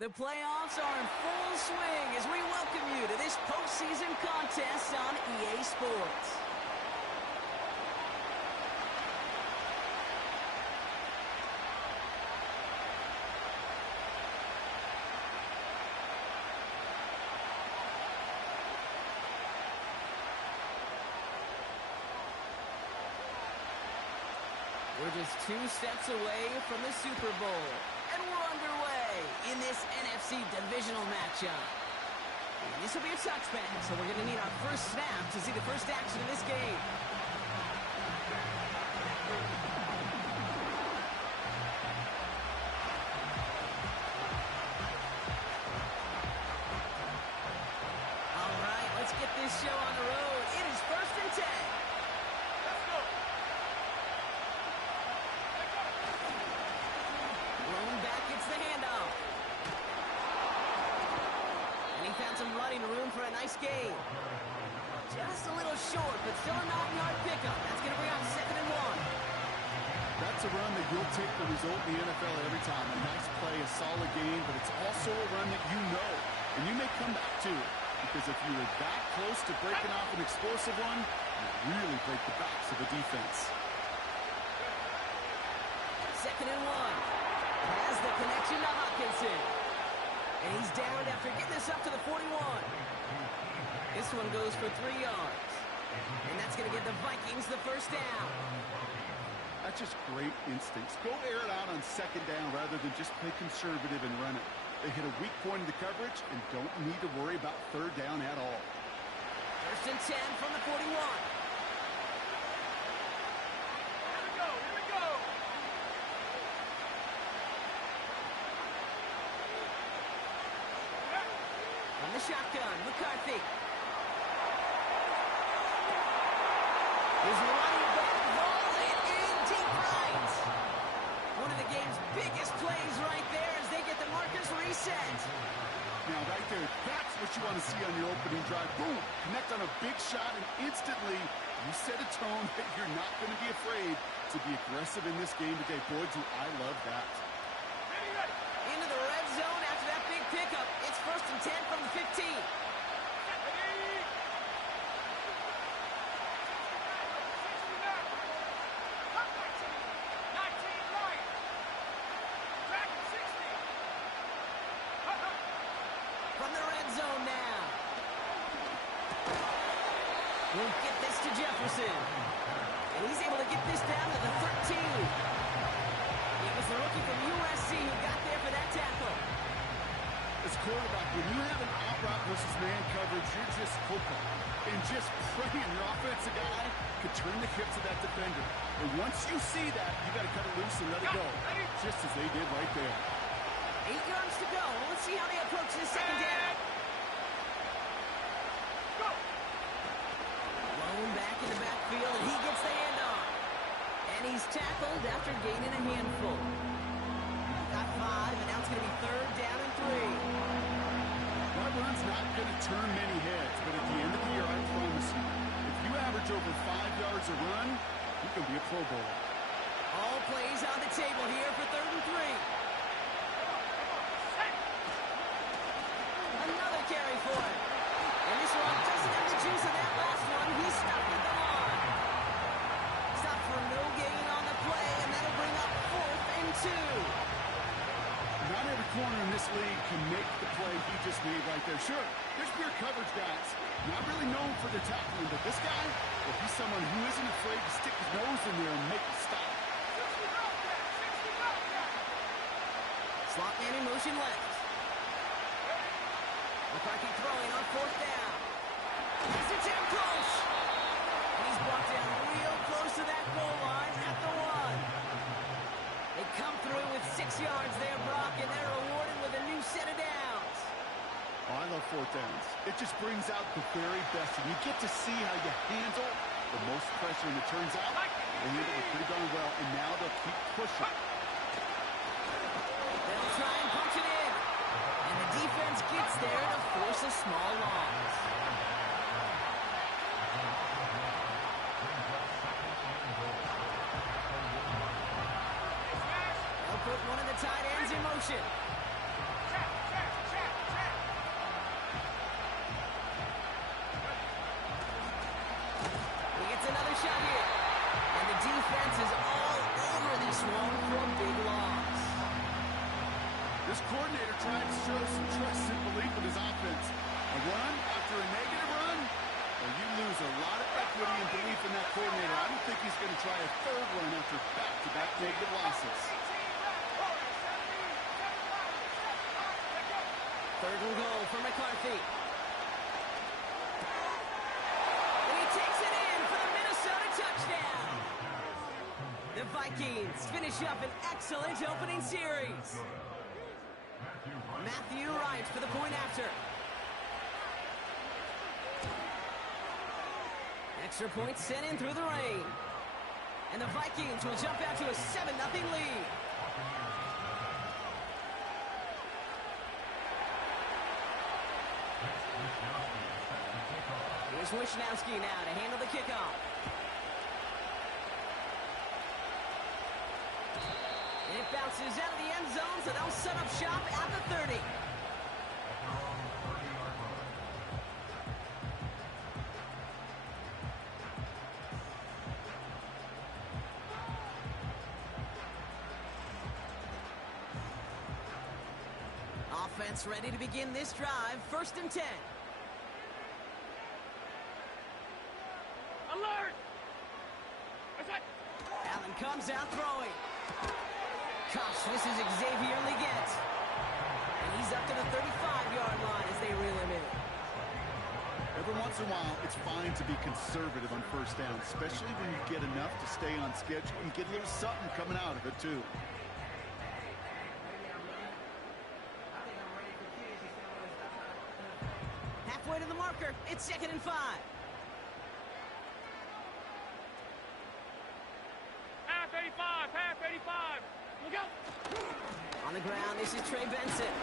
The playoffs are in full swing as we welcome you to this postseason contest on EA Sports. We're just 2 steps away from the Super Bowl, and we're underway in this NFC Divisional matchup. And this will be a touchback, so we're going to need our first snap to see the first action of this game. All right, let's get this show on the road. It is 1st and 10. The handoff. And he found some running room for a nice gain. Just a little short, but still a 9-yard pickup. That's going to bring up 2nd and 1. That's a run that you'll take the result in the NFL every time. A nice play, a solid game, but it's also a run that you know, and you may come back to it. Because if you were that close to breaking off an explosive one, you really break the backs of the defense. 2nd and 1. Has the connection to Hawkinson. And he's down after getting this up to the 41. This one goes for 3 yards. And that's going to get the Vikings the first down. That's just great instincts. Go air it out on 2nd down rather than just play conservative and run it. They hit a weak point in the coverage and don't need to worry about 3rd down at all. 1st and 10 from the 41. The shotgun, McCarthy. He's running back, rolling in deep right. One of the game's biggest plays right there as they get the markers reset. Now right there, that's what you want to see on your opening drive. Boom! Connect on a big shot and instantly you set a tone that you're not going to be afraid to be aggressive in this game today. Boy, do I love that. Into the red zone after that big pickup. It's 1st and 10 from the 15. From the red zone now. We'll get this to Jefferson. And he's able to get this down to the 13. It was the rookie from USC who got there for that tackle. As quarterback, when you have an out-route versus man coverage, you're just hoping and just praying your offensive guy could turn the hips of that defender. And once you see that, you got to cut it loose and let it go, just as they did right there. 8 yards to go. Let's see how they approach this 2nd down. Blown back in the backfield, and he gets the handoff. And he's tackled after gaining a handful. Got 5, and now it's going to be 3rd down and 3. That run's not going to turn many heads, but at the end of the year, I promise you, if you average over 5 yards a run, you can be a Pro Bowler. All plays on the table here for 3rd and 3. Another carry for him. And this one doesn't have the juice of that last one. He's stopped at the line. Stop for no gain on the play, and that'll bring up 4th and 2. Not every corner in this league can make the play he just made right there. Sure, there's pure coverage guys, not really known for their tackling, but this guy, well, he's someone who isn't afraid to stick his nose in there and make a stop. Slot man in motion left. McCarthy throwing on 4th down. He's down close. And he's brought down real close to that goal line at the 1. They come through with 6 yards there, Brock, and they're rewarded with a new set of downs. Oh, I love 4th downs. It just brings out the very best, and you get to see how you handle the most pressure, and it turns out they handle it pretty darn well, and now they'll keep pushing. They'll try and punch it in, and the defense gets there to force a small loss. They'll put one of the tight ends in motion. This coordinator trying to show some trust and belief in his offense. A run after a negative run, well, you lose a lot of equity and belief in that coordinator. I don't think he's going to try a third run after back-to-back negative losses. Third and goal for McCarthy. And he takes it in for the Minnesota touchdown. The Vikings finish up an excellent opening series. Matthew Wright for the point after. Extra point sent in through the rain. And the Vikings will jump out to a 7-0 lead. Here's Wishnowski now to handle the kickoff. And it bounces out of the end zone, so they'll set up shop at the 30. Offense ready to begin this drive. 1st and 10. Alert! Allen comes out throwing. Kops misses Xavier Leggett. And he's up to the 35-yard line as they reel him in. Every once in a while, it's fine to be conservative on 1st down, especially when you get enough to stay on schedule and get a little something coming out of it, too. Halfway to the marker. It's 2nd and 5. Half 85, half 85. Look out! On the ground, this is Trey Benson.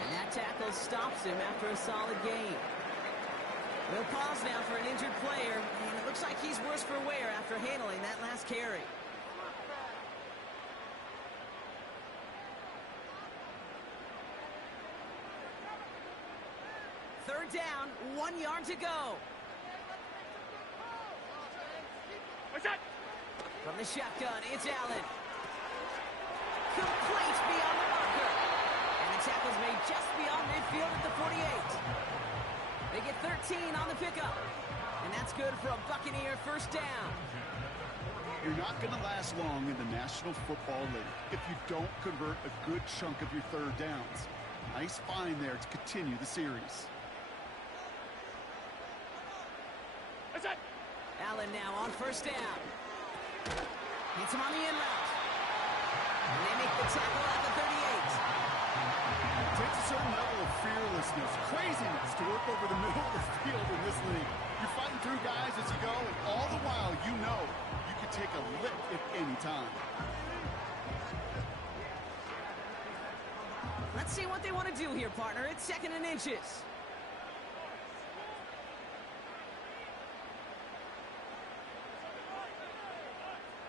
And that tackle stops him after a solid gain. No pause now for an injured player, and it looks like he's worse for wear after handling that last carry. Third down, 1 yard to go. What's that? From the shotgun, it's Allen. Complete beyond the marker. And the tackle's made just beyond midfield at the 48. They get 13 on the pickup. And that's good for a Buccaneer 1st down. You're not going to last long in the National Football League if you don't convert a good chunk of your 3rd downs. Nice find there to continue the series. What's that? Allen now on 1st down. Hits him on the in route. And they make the tackle at the 38. It takes a certain level of fearlessness, craziness to work over the middle of the field in this league. You're fighting through guys as you go, and all the while you know you can take a lick at any time. Let's see what they want to do here, partner. It's 2nd and inches.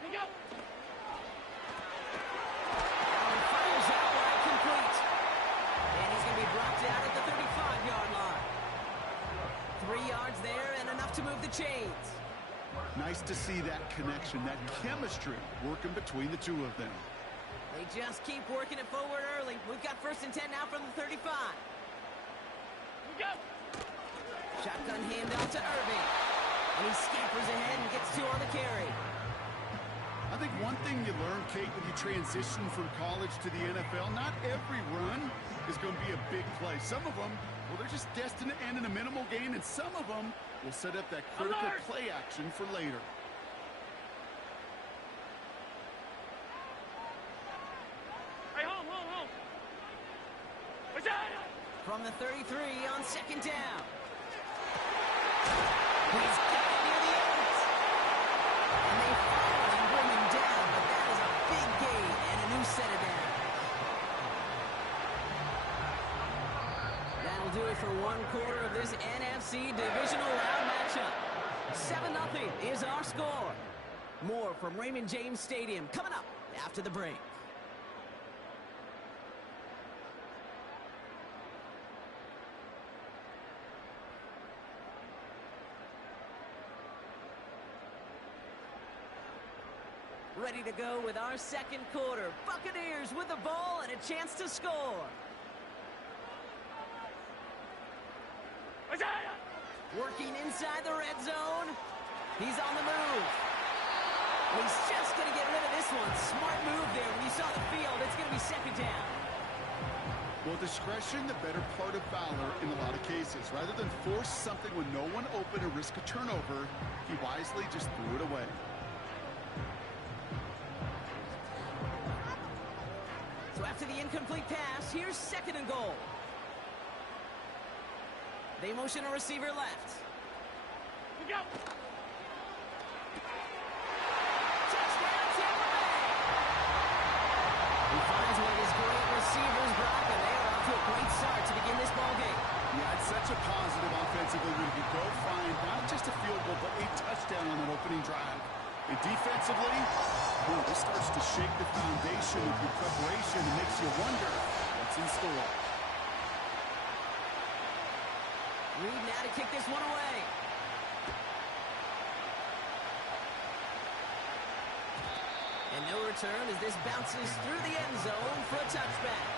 Look out! Allen fires outright complete. And he's going to be brought down at the 35-yard line. 3 yards there and enough to move the chains. Nice to see that connection, that chemistry working between the two of them. They just keep working it forward early. We've got 1st and 10 now from the 35. Look out! Shotgun handoff to Irving. And he scampers ahead and gets 2 on the carry. I think one thing you learn, Kate, when you transition from college to the NFL, not every run is going to be a big play. Some of them, well, they're just destined to end in a minimal gain, and some of them will set up that critical Alert! play action for later. Hey, home! What's that? From the 33 on 2nd down. He's got it near the end. And they finally bring him down, but that is a big gain and a new set of downs. That'll do it for 1/4 of this NFC Divisional Round matchup. 7-0 is our score. More from Raymond James Stadium coming up after the break. Ready to go with our second quarter. Buccaneers with the ball and a chance to score. Working inside the red zone. He's on the move. He's just going to get rid of this one. Smart move there. When you saw the field, it's going to be second down. Well, discretion, the better part of valor in a lot of cases. Rather than force something when no one open or risk a turnover, he wisely just threw it away. So after the incomplete pass, here's second and goal. They motion a receiver left. Go. Touchdown, Tampa Bay! He finds one of his great receivers, Brock, and they are off to a great start to begin this ball game. Yeah, it's such a positive offensively when you go find not just a field goal, but a touchdown on that opening drive. And defensively, boy, this starts to shake the foundation of your preparation and makes you wonder what's in store. Reed now to kick this one away. And no return as this bounces through the end zone for a touchback.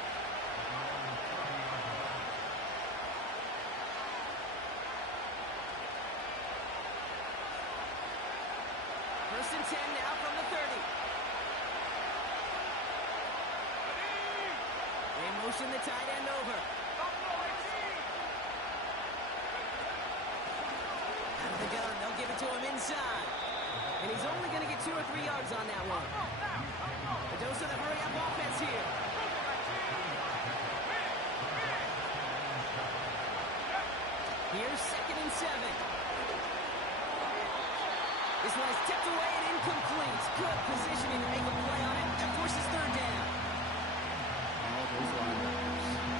First and 10 now from the 30. They motion the tight end over. Out of the gun, they'll give it to him inside. And he's only going to get 2 or 3 yards on that one. A dose of the hurry-up offense here. Here's second and 7. This one is tipped away and incomplete. Good positioning to make a play on it. That forces third down. Oh,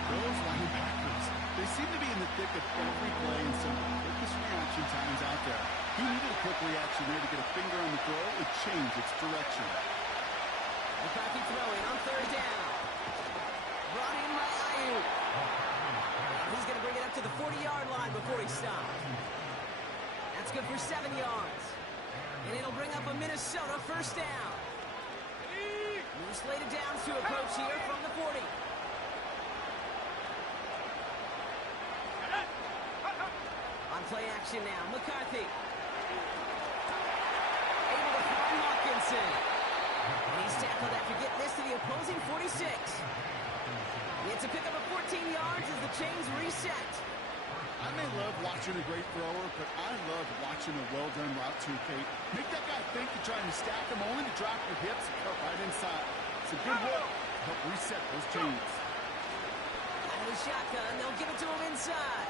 those linebackers. They seem to be in the thick of every play and some of the quickest reaction times out there. He needed a quick reaction there to get a finger on the throw and change its direction. McCarthy throwing on third down. Brought in by Ayuk. He's going to bring it up to the 40-yard line before he stops. That's good for 7 yards. And it'll bring up a Minnesota first down. New slated downs to approach here from the 40. On play action now, McCarthy. Able to find Hawkinson. And he's tackled after getting this to the opposing 46. It's a pickup of 14 yards as the chains reset. I may love watching a great thrower, but I love watching a well-done route too, Kate. Make that guy think you're trying to stack him, only to drop your hips and cut right inside. It's a good work to help reset those chains. Out of the shotgun, they'll give it to him inside.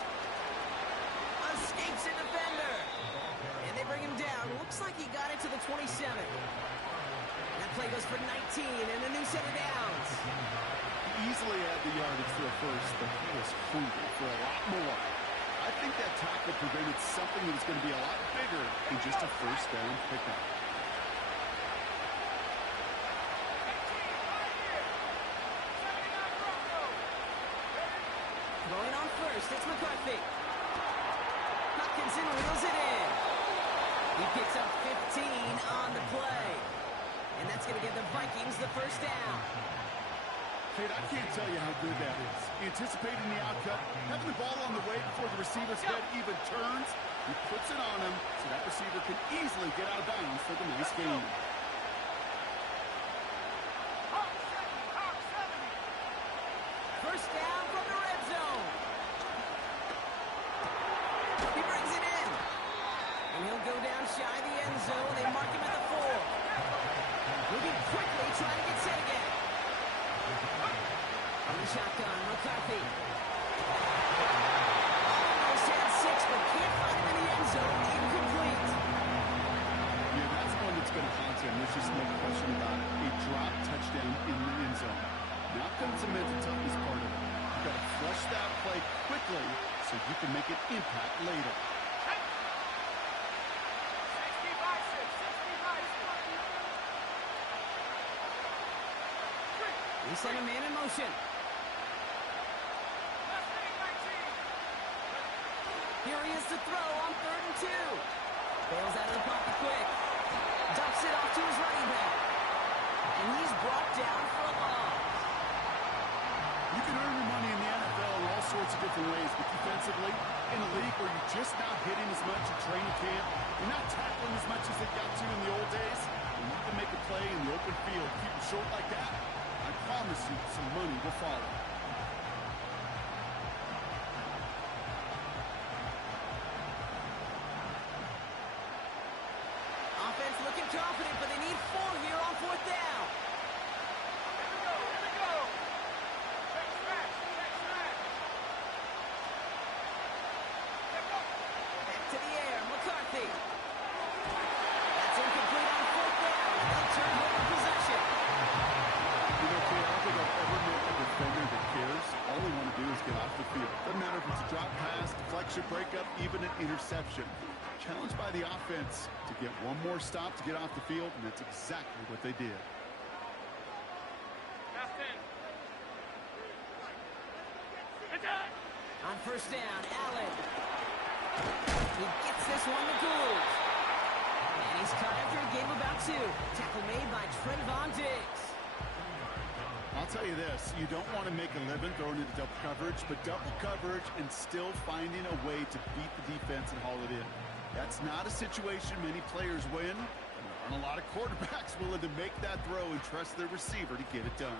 Escapes a defender. And they bring him down. Looks like he got it to the 27. That play goes for 19 and a new set of downs. He easily had the yardage for a first, but he was hungry for a lot more. I think that tackle prevented something that was going to be a lot bigger than just a first down pickup. Going on first, it's McCarthy. Hawkinson reels it in. He picks up 15 on the play. And that's going to give the Vikings the first down. Kate, I can't tell you how good that is. Anticipating the outcut, having the ball on the way before the receiver's head even turns, he puts it on him so that receiver can easily get out of bounds for the nice gain. First down from the red zone. He brings it in. And he'll go down shy of the end zone. They mark him at the 4. Moving quickly, trying to get set again. On the shotgun, McCarthy. Almost had 6, but can't find him in the end zone. Incomplete. Yeah, that's one that's going to haunt him. There's just no question about it. A drop touchdown in the end zone. Now comes the mental toughness part of it. You've got to flush that play quickly so you can make an impact later. We send a man in motion. Here he is to throw on 3rd and 2. Bails out of the pocket quick. Dumps it off to his running back. And he's brought down for a loss. You can earn your money in the NFL in all sorts of different ways, but defensively, in a league where you're just not hitting as much in training camp, you're not tackling as much as they got to in the old days, and you can make a play in the open field, keep it short like that, I promise you some money will follow. Offense looking confident, but they need 4 here on 4th down. Here we go. Next match. Back to the air, McCarthy. That's incomplete on 4th down. They'll turn over possession. You know, Kate, I don't think I've ever met a defender that cares. All they want to do is get off the field. Doesn't matter if it's a drop pass, deflection, breakup, even an interception. Challenged by the offense to get one more stop to get off the field, and that's exactly what they did. Last 10. It's on. On 1st down, Allen. He gets this one to Gould. And he's caught after a game of about 2. Tackle made by Trayvon Diggs. I'll tell you this, you don't want to make a living throwing into double coverage, but double coverage and still finding a way to beat the defense and haul it in. That's not a situation many players win, and there aren't a lot of quarterbacks willing to make that throw and trust their receiver to get it done.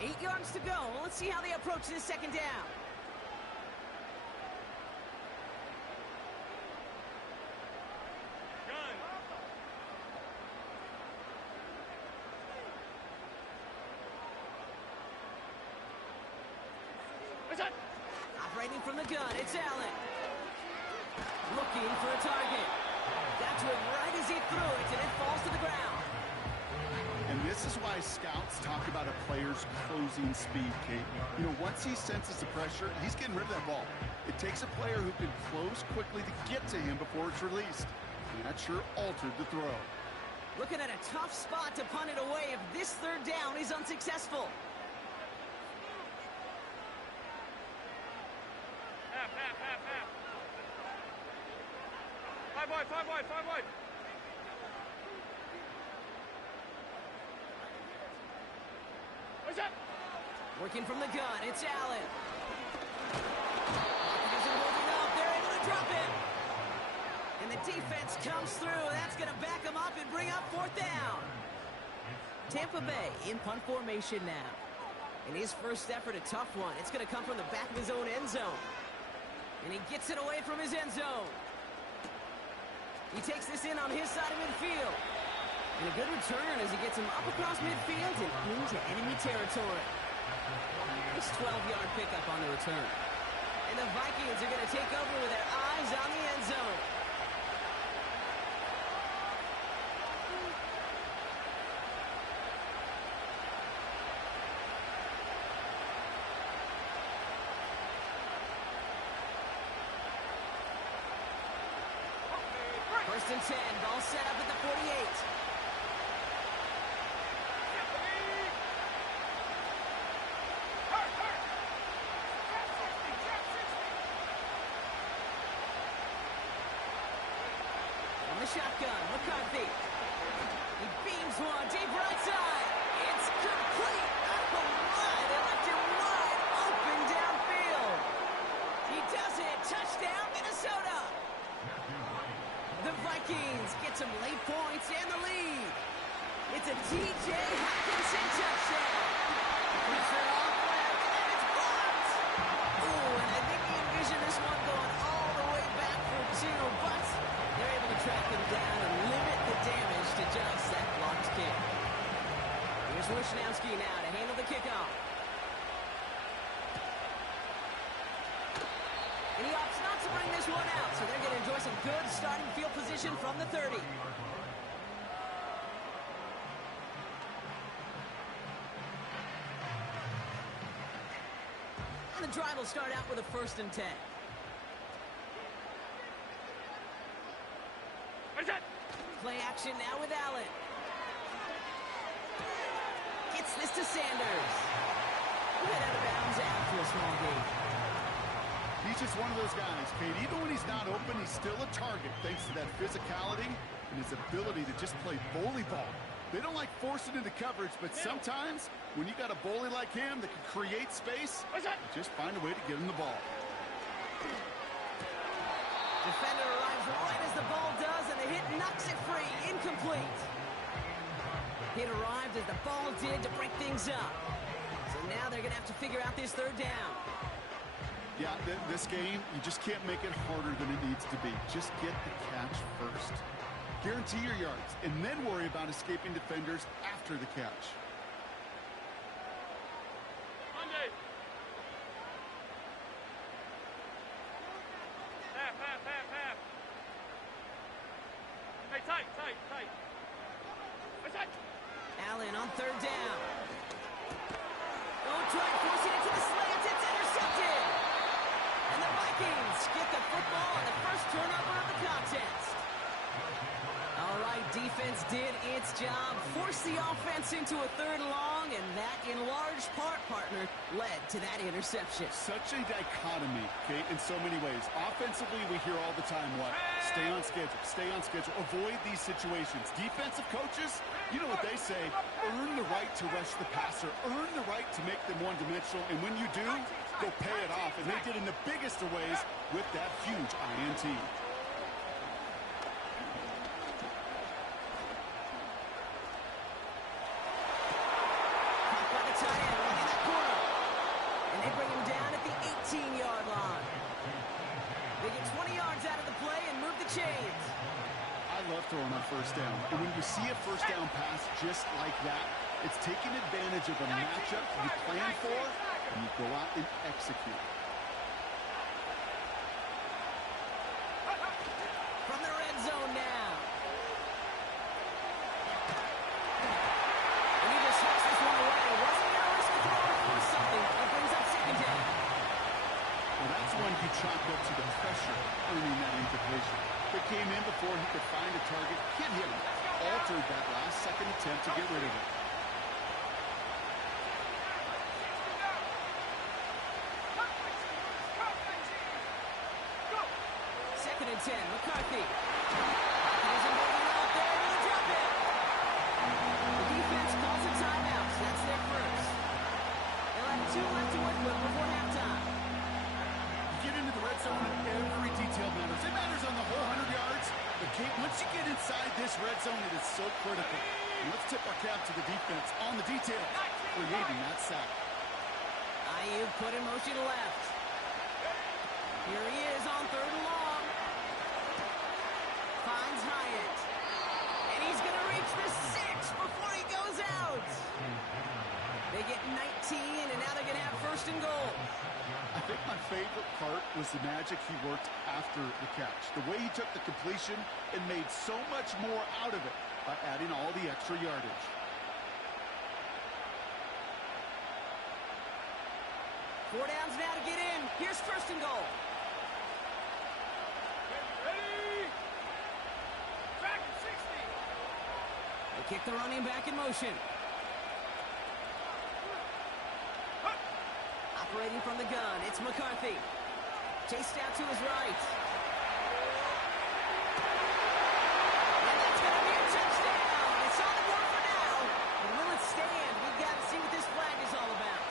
8 yards to go. Let's see how they approach this 2nd down. Gun. It's on. Operating from the gun, it's Allen. Looking for a target. Got to it right as he threw it, and it falls to the ground. And this is why scouts talk about a player's closing speed, Kate. You know, once he senses the pressure, he's getting rid of that ball. It takes a player who can close quickly to get to him before it's released. And that sure altered the throw. Looking at a tough spot to punt it away if this 3rd down is unsuccessful. Half. 5 wide. What's that? Working from the gun, it's Allen. Isn't holding up, they're able to drop it. And the defense comes through, and that's going to back them up and bring up 4th down. Tampa Bay in punt formation now. And his first effort, a tough one. It's going to come from the back of his own end zone. And he gets it away from his end zone. He takes this in on his side of midfield. And a good return as he gets him up across midfield and into enemy territory. Nice 12-yard pickup on the return. And the Vikings are going to take over with their eyes on the end zone. First and 10, ball set up at the 48. On the shotgun, McCarthy. He beams one, deep right side. It's complete. Oh, my, they left him wide open downfield. He does it. Touchdown, Minnesota. The Vikings get some late points and the lead. It's a T.J. Hockenson touchdown. Pressure off left, and it's blocked. Ooh, and I think he envisioned this one going all the way back for 2, but they're able to track him down and limit the damage to just that blocked kick. Here's Wishnowski now to handle the kickoff. And he opts not to bring this one out, so they're going to enjoy some good starting field position from the 30. And the drive will start out with a 1st and 10. What's that? Play action now with Allen. Gets this to Sanders. Who hit out of bounds after a small gain. DJ just one of those guys, Kate. Even when he's not open, he's still a target thanks to that physicality and his ability to just play bully ball. They don't like forcing into coverage, but sometimes when you got a bully like him that can create space, just find a way to get him the ball. Defender arrives right as the ball does, and the hit knocks it free. Incomplete. Hit arrived as the ball did to break things up. So now they're going to have to figure out this third down. Yeah, this game, you just can't make it harder than it needs to be. Just get the catch first. Guarantee your yards, and then worry about escaping defenders after the catch. Monday. Half. Hey, tight. Allen on third down. Don't try forcing it to the slant. It's intercepted. And the Vikings get the football on the first turnover of the contest. All right, defense did its job, forced the offense into a third and long, and that, in large part, partner, led to that interception. Such a dichotomy, Kate, in so many ways. Offensively, we hear all the time what? Stay on schedule, avoid these situations. Defensive coaches, you know what they say, earn the right to rush the passer, earn the right to make them one-dimensional, and when you do, go pay it off. And they did in the biggest of ways with that huge INT. They bring him down at the 18-yard line. They get 20 yards out of the play and move the chains. I love throwing on first down. And when you see a first down pass just like that, it's taking advantage of a matchup you plan for, and you go out and execute. From the red zone now. And he just hooks this one away. Wasn't going to risk a throw or something. It brings up second down. Well, that's one he chalked up to the pressure, earning that incompletion. It came in before he could find a target, hit him, altered that last-second attempt to get rid of it. Second and 10, McCarthy. He's moving out there to drop it. The defense calls a timeout. That's their first. They'll have 2 left to work with before halftime. Get into the red zone and every detail matters. It matters on the whole 100 yards. But Kate, once you get inside this red zone, it is so critical. And let's tip our cap to the defense on the details, creating that sack. Ayuk put in motion left. Here he is on third and long. Finds Hyatt. And he's going to reach the 6 before he goes out. They get 19, and now they're going to have first and goal. I think my favorite part was the magic he worked after the catch. The way he took the completion and made so much more out of it by adding all the extra yardage. Four downs now to get in. Here's first and goal. Ready? Track at 60. They kick the running back in motion. Operating from the gun, it's McCarthy. Chased out to his right. And that's going to be a touchdown. It's on the board for now. And will it stand? We've got to see what this flag is all about.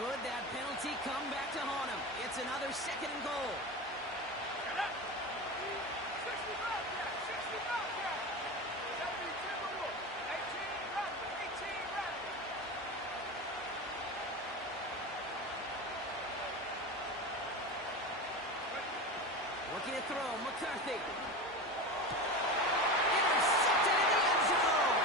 Could that penalty come back to haunt him? It's another second and goal. Get up. 65, yeah. 65, yeah. That'll be Timberwolf. 18 Raptors. Looking to throw, McCarthy. Intercepted in the end zone.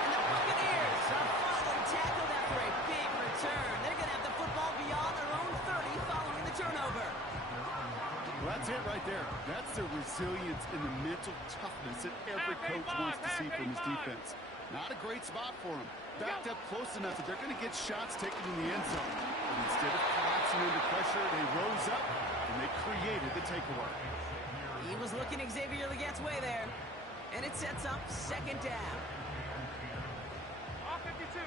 And the Buccaneers are finally tackled after a big return. They're going to have the football beyond their own 30 following the turnover. Well, that's it right there. That's the resilience and the mental toughness that every coach wants to see from his defense. Not a great spot for him. Backed up close enough that they're going to get shots taken in the end zone. But instead of collapsing under pressure, they rose up and they created the takeaway. He was looking Xavier Legette's way there. And it sets up second down. R52.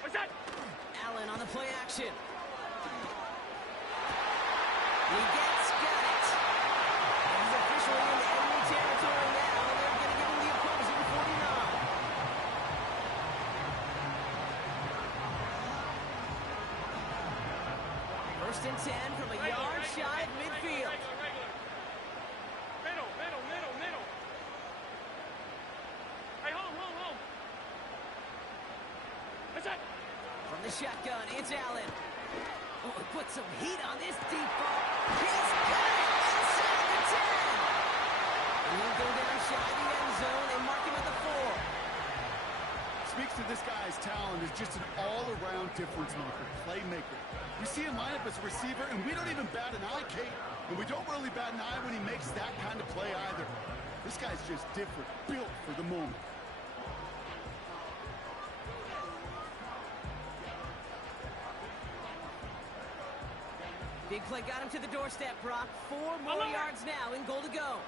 What's that? Allen on the play action. Legette's got it. He's officially in enemy territory now. They're going to give him the opposing 49. First and 10 from a yard shy of midfield. Middle. Hey, home. What's that? From the shotgun, it's Allen. Oh, he put some heat on this deep ball. He's got it inside the 10. And he'll go down shy of the end zone and mark him at the 4. Speaks to this guy's talent as just an all-around difference maker, playmaker. We see him line up as a receiver, and we don't even bat an eye, Kate. And we don't really bat an eye when he makes that kind of play either. This guy's just different, built for the moment. Big play got him to the doorstep, Brock. 4 more yards now and goal to go.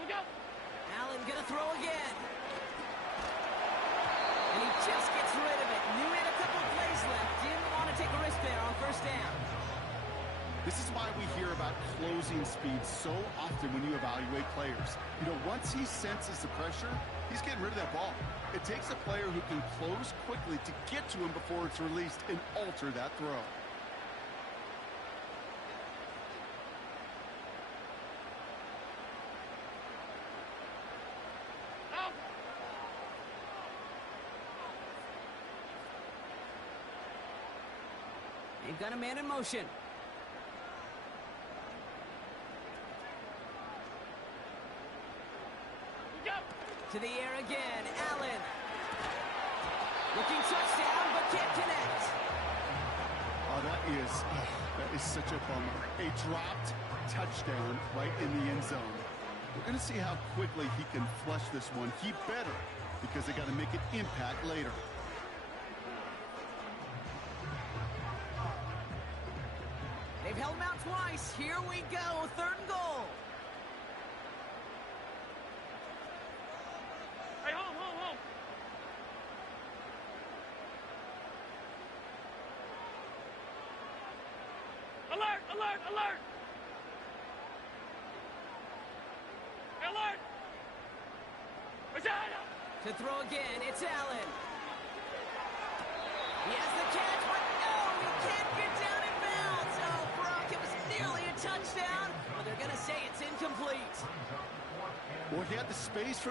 Look out. Allen gonna throw again. And he just gets rid of it. Knew he had a couple of plays left. Didn't want to take a risk there on first down. This is why we hear about closing speed so often when you evaluate players. You know, once he senses the pressure, he's getting rid of that ball. It takes a player who can close quickly to get to him before it's released and alter that throw. Out. They've got a man in motion. Look out. To the air again, Allen. Looking touchdown, but can't connect. Oh, that is such a bummer. A dropped touchdown right in the end zone. We're going to see how quickly he can flush this one. He better, because they got to make an impact later. They've held him out twice. Here we go, 3rd and goal. Hey, home. Alert. Alert. What's that? To throw again, it's Allen. He has the catch, but no, he can't get down in bounds. Oh, Brock, it was nearly a touchdown, but they're going to say it's incomplete. Well, he had the space from the